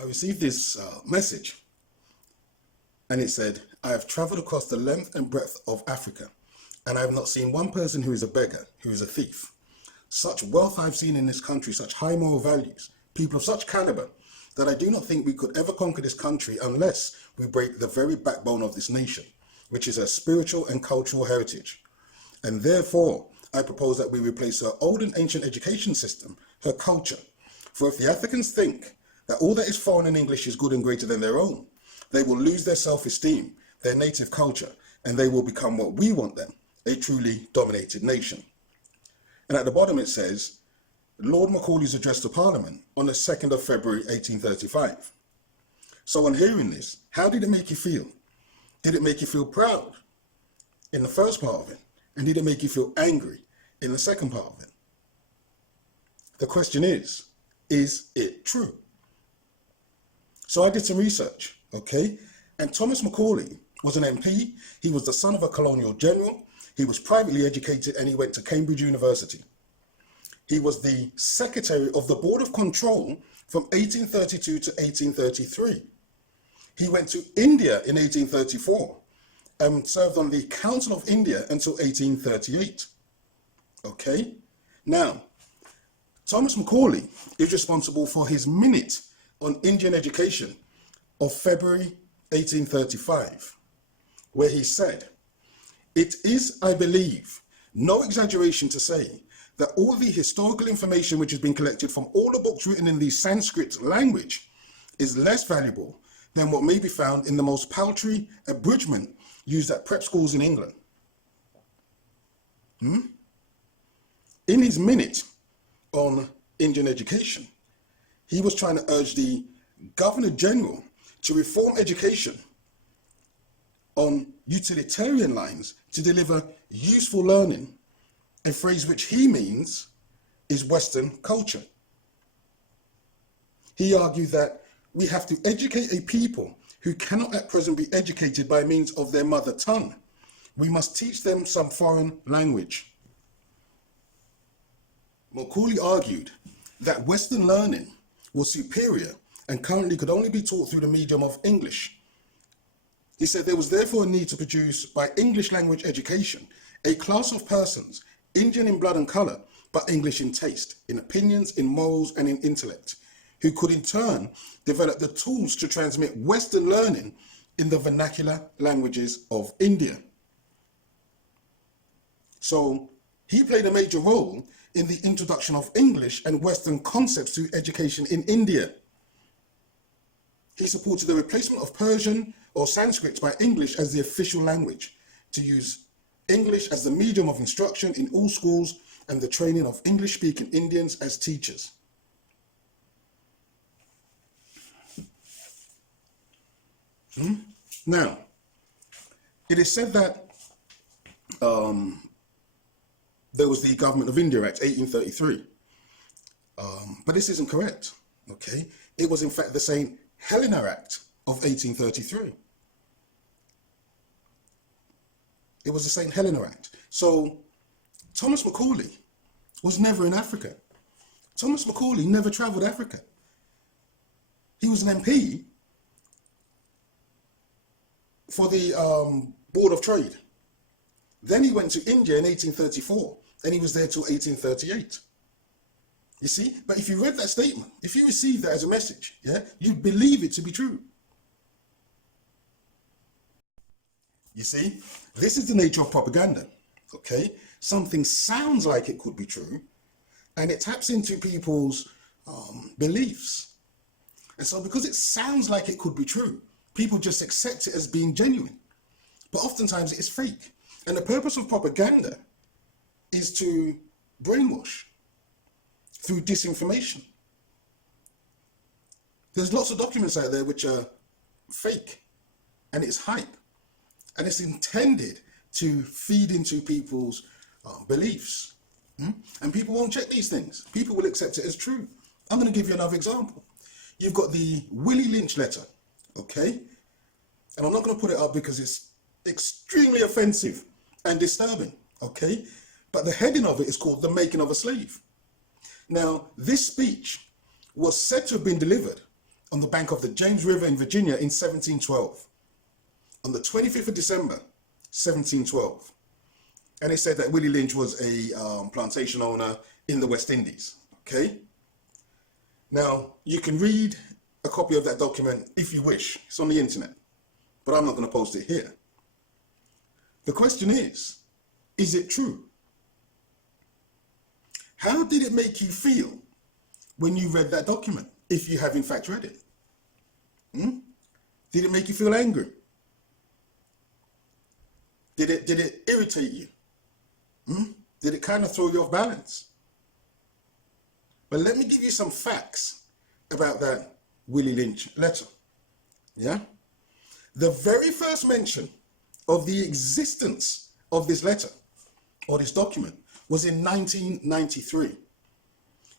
I received this message, and it said, I have traveled across the length and breadth of Africa, and I have not seen one person who is a beggar, who is a thief. Such wealth I've seen in this country, such high moral values, people of such caliber, that I do not think we could ever conquer this country unless we break the very backbone of this nation, which is her spiritual and cultural heritage. And therefore, I propose that we replace her old and ancient education system, her culture. For if the Africans think that all that is foreign and English is good and greater than their own, they will lose their self-esteem, their native culture, and they will become what we want them, a truly dominated nation. And at the bottom it says, Lord Macaulay's address to Parliament on the 2nd of February 1835. So on hearing this, how did it make you feel? Did it make you feel proud in the first part of it? And did it make you feel angry in the second part of it? The question is it true? So I did some research, okay? And Thomas Macaulay was an MP. He was the son of a colonial general. He was privately educated and he went to Cambridge University. He was the secretary of the Board of Control from 1832 to 1833. He went to India in 1834 and served on the Council of India until 1838. Okay? Now, Thomas Macaulay is responsible for his minute on Indian education of February 1835, where he said, "It is, I believe, no exaggeration to say that all the historical information which has been collected from all the books written in the Sanskrit language is less valuable than what may be found in the most paltry abridgment used at prep schools in England." In his minute on Indian education, he was trying to urge the Governor General to reform education on utilitarian lines to deliver useful learning, a phrase which he means is Western culture. He argued that we have to educate a people who cannot at present be educated by means of their mother tongue. We must teach them some foreign language. Macaulay argued that Western learning was superior and currently could only be taught through the medium of English. He said there was therefore a need to produce, by English language education, a class of persons, Indian in blood and colour, but English in taste, in opinions, in morals, and in intellect, who could in turn develop the tools to transmit Western learning in the vernacular languages of India. So he played a major role in the introduction of English and Western concepts to education in India. He supported the replacement of Persian or Sanskrit by English as the official language, to use English as the medium of instruction in all schools and the training of English-speaking Indians as teachers. Now, it is said that there was the Government of India Act 1833, but this isn't correct, okay? It was in fact the St. Helena Act of 1833. It was the St. Helena Act. So Thomas Macaulay was never in Africa. Thomas Macaulay never travelled Africa. He was an MP for the Board of Trade. Then he went to India in 1834 and he was there till 1838. You see, but if you read that statement, if you received that as a message, yeah, you'd believe it to be true. You see, this is the nature of propaganda, okay? Something sounds like it could be true and it taps into people's beliefs. And so because it sounds like it could be true, people just accept it as being genuine. But oftentimes it is fake. And the purpose of propaganda is to brainwash through disinformation. There's lots of documents out there which are fake and it's hype. And it's intended to feed into people's beliefs. And people won't check these things. People will accept it as true. I'm going to give you another example. You've got the Willie Lynch letter, okay? And I'm not going to put it up because it's extremely offensive and disturbing, okay? But the heading of it is called The Making of a Slave. Now, this speech was said to have been delivered on the bank of the James River in Virginia in 1712, on the 25th of December, 1712. And it said that Willie Lynch was a plantation owner in the West Indies, okay? Now, you can read a copy of that document if you wish. It's on the internet, but I'm not going to post it here. The question is it true? How did it make you feel when you read that document, if you have in fact read it? Did it make you feel angry? Did it irritate you? Did it kind of throw you off balance? But let me give you some facts about that Willie Lynch letter. Yeah? The very first mention of the existence of this letter or this document was in 1993,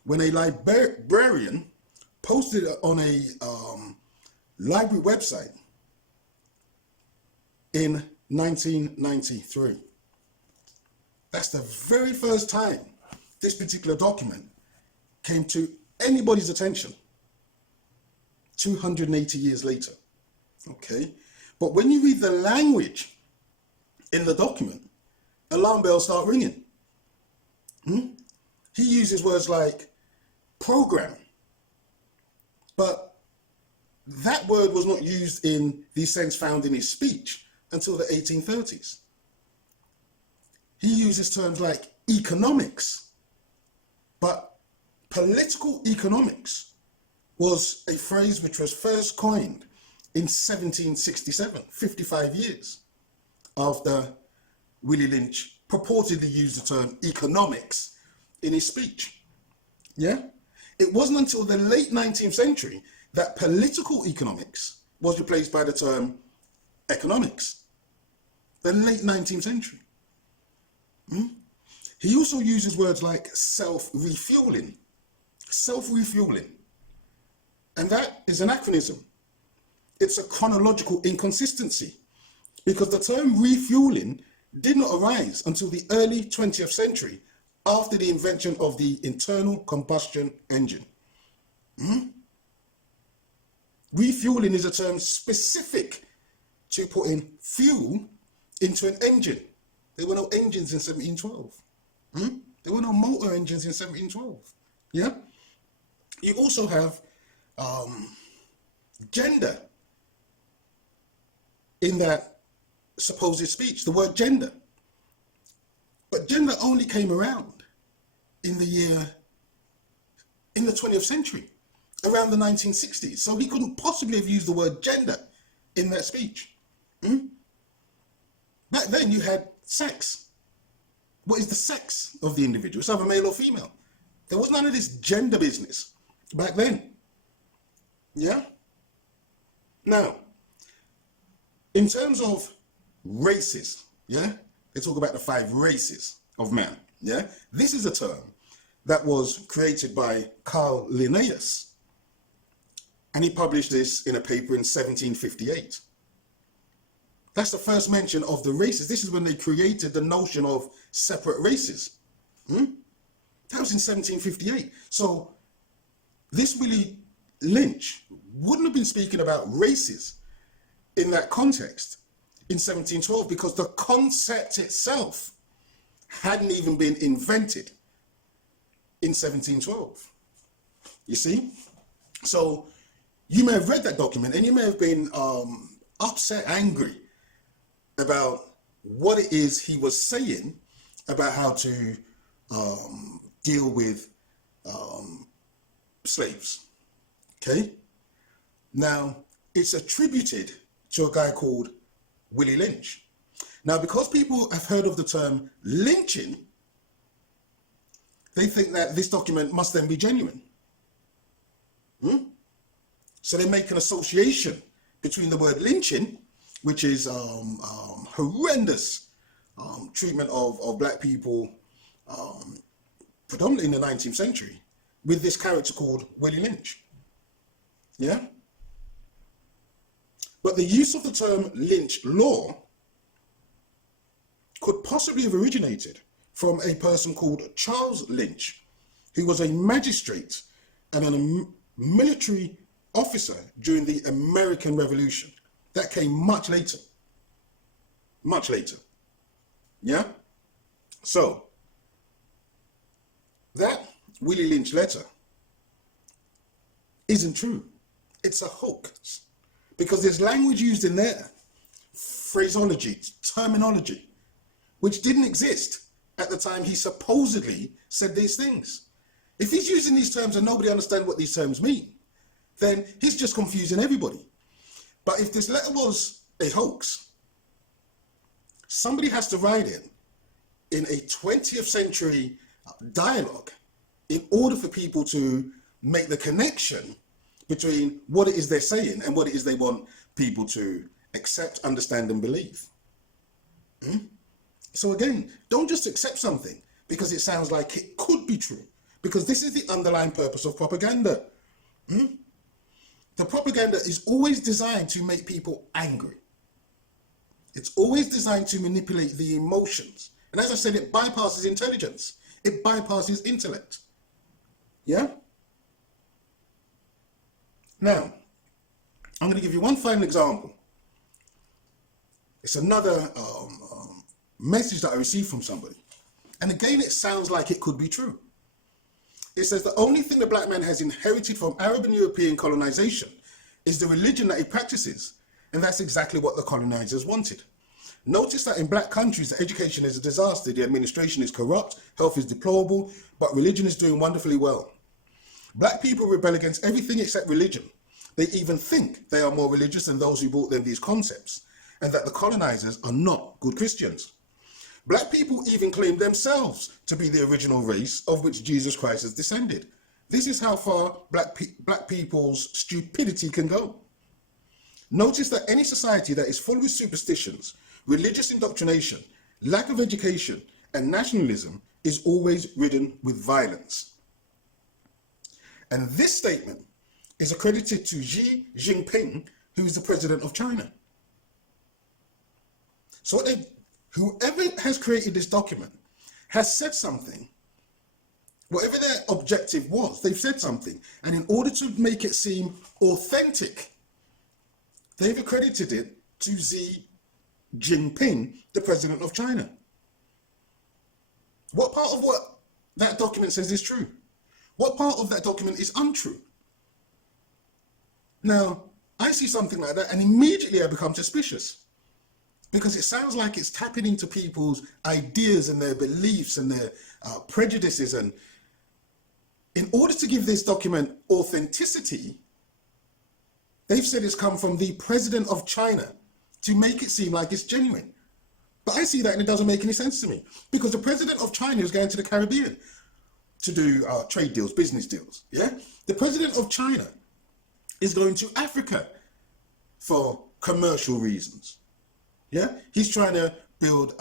when a librarian posted it on a library website in 1993. That's the very first time this particular document came to anybody's attention 280 years later. Okay? But when you read the language in the document, alarm bells start ringing. He uses words like program, but that word was not used in the sense found in his speech until the 1830s. He uses terms like economics, but political economics was a phrase which was first coined in 1767, 55 years after Willie Lynch purportedly used the term economics in his speech. Yeah? It wasn't until the late 19th century that political economics was replaced by the term economics. The late 19th century. He also uses words like self-refueling. Self-refueling. And that is an acronym. It's a chronological inconsistency, because the term refueling did not arise until the early 20th century after the invention of the internal combustion engine. Refueling is a term specific to putting fuel into an engine. There were no engines in 1712. There were no motor engines in 1712. Yeah? You also have gender in that supposed speech, the word gender. But gender only came around in the 20th century, around the 1960s. So he couldn't possibly have used the word gender in that speech. Back then you had sex. What is the sex of the individual? It's either male or female. There was none of this gender business back then. Yeah? Now, in terms of races, yeah? They talk about the 5 races of man, yeah? This is a term that was created by Carl Linnaeus, and he published this in a paper in 1758. That's the first mention of the races. This is when they created the notion of separate races. That was in 1758. So this Willie Lynch wouldn't have been speaking about races in that context in 1712, because the concept itself hadn't even been invented in 1712. You see? So you may have read that document and you may have been upset, angry about what it is he was saying about how to deal with slaves. Okay? Now, it's attributed to a guy called Willie Lynch. Now, because people have heard of the term lynching, they think that this document must then be genuine. So they make an association between the word lynching, which is horrendous treatment of black people, predominantly in the 19th century, with this character called Willie Lynch. Yeah? But the use of the term lynch law could possibly have originated from a person called Charles Lynch, who was a magistrate and a military officer during the American Revolution. That came much later. Much later. Yeah? So, that Willie Lynch letter isn't true. It's a hoax. Because there's language used in there, phraseology, terminology, which didn't exist at the time he supposedly said these things. If he's using these terms and nobody understands what these terms mean, then he's just confusing everybody. But if this letter was a hoax, somebody has to write it in a 20th century dialogue in order for people to make the connection between what it is they're saying and what it is they want people to accept, understand, and believe. So again, don't just accept something because it sounds like it could be true, because this is the underlying purpose of propaganda. The propaganda is always designed to make people angry. It's always designed to manipulate the emotions. And as I said, it bypasses intelligence. It bypasses intellect. Yeah? Now, I'm going to give you one final example. It's another message that I received from somebody. And again, it sounds like it could be true. It says the only thing the black man has inherited from Arab and European colonization is the religion that he practices. And that's exactly what the colonizers wanted. Notice that in black countries, the education is a disaster, the administration is corrupt, health is deplorable, but religion is doing wonderfully well. Black people rebel against everything except religion. They even think they are more religious than those who brought them these concepts, and that the colonizers are not good Christians. Black people even claim themselves to be the original race of which Jesus Christ has descended. This is how far black people's stupidity can go. Notice that any society that is full with superstitions, religious indoctrination, lack of education, and nationalism is always ridden with violence. And this statement is accredited to Xi Jinping, who is the president of China. So whoever has created this document has said something. Whatever their objective was, they've said something. And in order to make it seem authentic, they've accredited it to Xi Jinping, the president of China. What part of what that document says is true? What part of that document is untrue? Now, I see something like that and immediately I become suspicious, because it sounds like it's tapping into people's ideas and their beliefs and their prejudices. And in order to give this document authenticity, they've said it's come from the president of China to make it seem like it's genuine. But I see that and it doesn't make any sense to me, because the president of China is going to the Caribbean to do trade deals, business deals. Yeah, the president of China is going to Africa for commercial reasons. Yeah, he's trying to build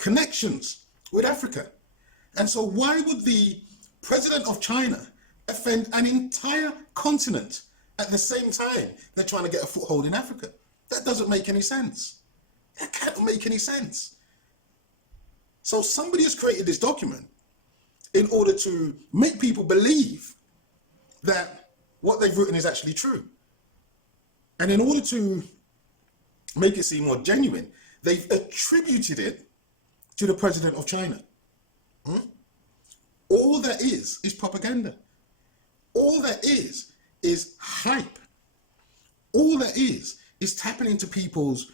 connections with Africa. And so why would the president of China offend an entire continent at the same time they're trying to get a foothold in Africa? That doesn't make any sense. That can't make any sense. So somebody has created this document in order to make people believe that what they've written is actually true. And in order to make it seem more genuine, they've attributed it to the president of China. All that is propaganda. All that is hype. All that is tapping into people's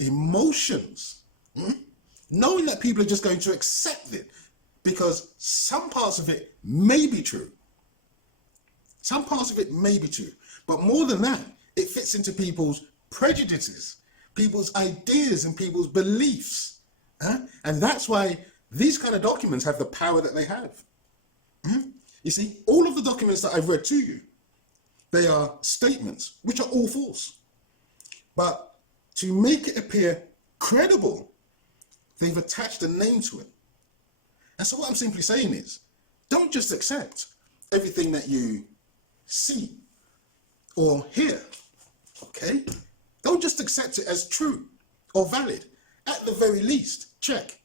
emotions, knowing that people are just going to accept it because some parts of it may be true. Some parts of it may be true. But more than that, it fits into people's prejudices, people's ideas and people's beliefs. And that's why these kind of documents have the power that they have. You see, all of the documents that I've read to you, they are statements which are all false. But to make it appear credible, they've attached a name to it. And so what I'm simply saying is, don't just accept everything that you see or hear, okay? Don't just accept it as true or valid. At the very least, check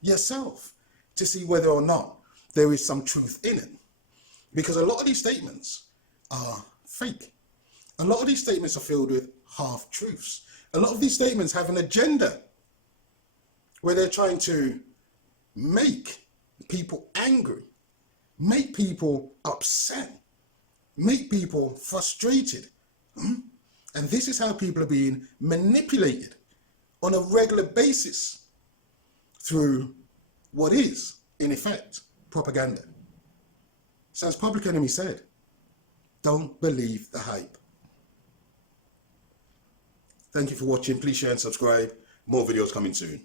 yourself to see whether or not there is some truth in it. Because a lot of these statements are fake. A lot of these statements are filled with half-truths. A lot of these statements have an agenda where they're trying to make people angry, make people upset, make people frustrated. And this is how people are being manipulated on a regular basis through what is, in effect, propaganda. So as Public Enemy said, don't believe the hype. Thank you for watching. Please share and subscribe. More videos coming soon.